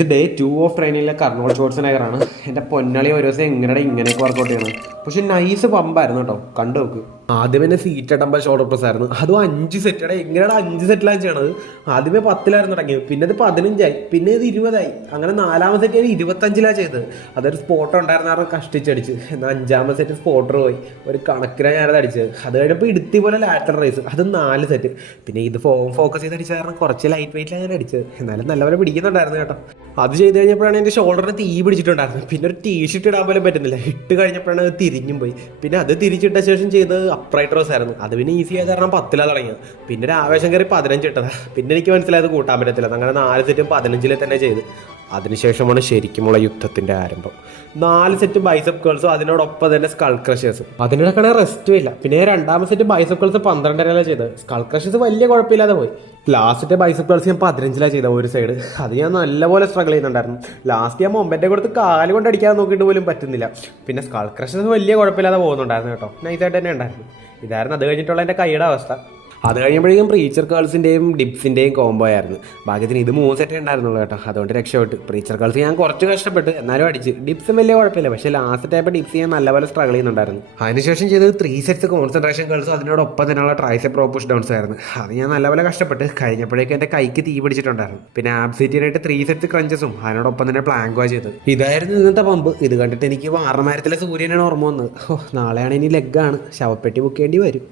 ഇത് day 2 of ട്രെയിനിങ്ങിലെ കർണോൾ ഷ്വാർട്സെനെഗറാണ്. എൻ്റെ പൊന്നളി ഒരു ദിവസം ഇങ്ങനെയൊക്കെ വർക്കൗട്ട് ചെയ്യണം. പക്ഷെ നൈസ് പമ്പായിരുന്നു കേട്ടോ, കണ്ടു നോക്ക്. ആദ്യം തന്നെ സീറ്റ് ഡംബൽ ഷോൾഡർ പ്രസ് ആയിരുന്നു, അതും 5 സെറ്റ്. എങ്ങനെയാണ് 5 സെറ്റിലാണ് ചെയ്യണത്? ആദ്യമേ 10 തുടങ്ങിയത്, പിന്നെ ഇത് 15 പിന്നെ ഇത് 20. അങ്ങനെ 4ാമത്തെ സെറ്റ് ഞാൻ 25 ചെയ്തത്. അതൊരു സ്പോട്ട് ഉണ്ടായിരുന്ന കാരണം കഷ്ടിച്ചടിച്ച്. എന്നാൽ 5ാമത്തെ സെറ്റ് സ്പോട്ടർ പോയി, ഒരു കണക്കിനാണ് ഞാനത് അടിച്ചത്. അത് കഴിഞ്ഞപ്പോൾ ഇടുത്തി പോലെ ലാറ്ററൽ റേസ്, അത് 4 സെറ്റ്. പിന്നെ ഇത് ഫോക്കസ് ചെയ്ത് അടിച്ച കാരണം കുറച്ച് ലൈറ്റ് വെയിറ്റിലാണ് ഞാൻ അടിച്ചത്. എന്നാലും നല്ലപോലെ പിടിക്കുന്നുണ്ടായിരുന്നു കേട്ടോ. അത് ചെയ്ത് കഴിഞ്ഞപ്പോഴാണ് എൻ്റെ ഷോൾഡറിന് തീ പിടിച്ചിട്ടുണ്ടായിരുന്നത്. പിന്നെ ഒരു ടീഷർട്ട് ഇടാൻ പോലും പറ്റുന്നില്ല. ഇട്ട് കഴിഞ്ഞപ്പോഴാണ് അത് തിരിഞ്ഞും പോയി. പിന്നെ അത് തിരിച്ചിട്ട ശേഷം ചെയ്ത് അപ്രൈറ്റ് റോസ് ആയിരുന്നു. അത് പിന്നെ ഈസി ആയത് കാരണം 10 തുടങ്ങിയത്. പിന്നെ ഒരു ആവേശം കയറി 15 ഇട്ടതാണ്. പിന്നെ എനിക്ക് മനസ്സിലായത് കൂട്ടാൻ പറ്റത്തില്ല. അങ്ങനെ 4 സെറ്റും 15 തന്നെ ചെയ്ത്. അതിനുശേഷമാണ് ശരിക്കുമുള്ള യുദ്ധത്തിൻ്റെ ആരംഭം. 4 സെറ്റ് ബൈസപ്പ് കേൾസും അതിനോടൊപ്പം തന്നെ സ്കൾ ക്രഷേഴ്സും. അതിനിടയ്ക്കാണ് റെസ്റ്റും ഇല്ല. പിന്നെ 2ാമത്തെ സെറ്റ് ബൈസപ്പ് കേൾസ് 12 ചെയ്തത്. സ്കൾ ക്രഷേഴ്സ് വലിയ കുഴപ്പമില്ലാതെ പോയി. ലാസ്റ്റ് ബൈസപ്പ് കേൾസ് ഞാൻ 15 ചെയ്തത് ഒരു സൈഡ്. അത് ഞാൻ നല്ലപോലെ സ്ട്രഗിൾ ചെയ്യുന്നുണ്ടായിരുന്നു. ലാസ്റ്റ് ഞാൻ മൊമ്പൻ്റെ കൊടുത്ത് കാല് കൊണ്ട് അടിക്കാൻ നോക്കിയിട്ട് പോലും പറ്റുന്നില്ല. പിന്നെ സ്കൾ ക്രഷേഴ്സ് വലിയ കുഴപ്പമില്ലാതെ പോകുന്നുണ്ടായിരുന്നു കേട്ടോ, നൈസായിട്ട് തന്നെ ഉണ്ടായിരുന്നു. ഇതായിരുന്നു അത് കഴിഞ്ഞിട്ടുള്ള എൻ്റെ കൈയുടെ അവസ്ഥ. അത് കഴിയുമ്പോഴേക്കും പ്രീച്ചർ കേൾസിൻ്റെയും ഡിപ്സിൻ്റെയും കോംബോ ആയിരുന്നു. ഭാഗ്യത്തിന് ഇത് 3 സെറ്റേ ഉണ്ടായിരുന്നുള്ളൂ കേട്ടോ, അതുകൊണ്ട് രക്ഷപ്പെട്ട്. പ്രീച്ചർ കേൾസ് ഞാൻ കുറച്ച് കഷ്ടപ്പെട്ട്, എന്നാലും അടിച്ച്. ഡിപ്സും വലിയ കുഴപ്പമില്ല, പക്ഷേ ലാസ്റ്റ് ടൈപ്പ് ഡിപ്സ് ഞാൻ നല്ലപോലെ സ്ട്രഗിൾ ചെയ്യുന്നുണ്ടായിരുന്നു. അതിനുശേഷം ചെയ്തത് 3 സെറ്റ്സ് കോൺസെൻട്രേഷൻ കേൾസും അതിനോടൊപ്പം തന്നെയുള്ള ട്രൈസെപ്പ് പ്രോ പുഷ് ഡൗൺസ് ആയിരുന്നു. അത് ഞാൻ നല്ലപോലെ കഷ്ടപ്പെട്ട് കഴിഞ്ഞപ്പോഴേക്കും എൻ്റെ കൈക്ക് തീ പിടിച്ചിട്ടുണ്ടായിരുന്നു. പിന്നെ ആബ്സിറ്റിനായിട്ട് 3 സെറ്റ്സ് ക്രഞ്ചസും അതിനോടൊപ്പം തന്നെ പ്ലാങ്കുവാ ചെയ്തത്. ഇതായിരുന്നു ഇന്നത്തെ പമ്പ്. ഇത് കണ്ടിട്ട് എനിക്ക് വാരണമാരത്തിലെ സൂര്യനാണ് ഓർമ്മ വന്നത്. നാളെയാണ് ഇനി ലെഗാണ്, ശവപ്പെട്ടി ബുക്ക് ചെയ്യേണ്ടി വരും.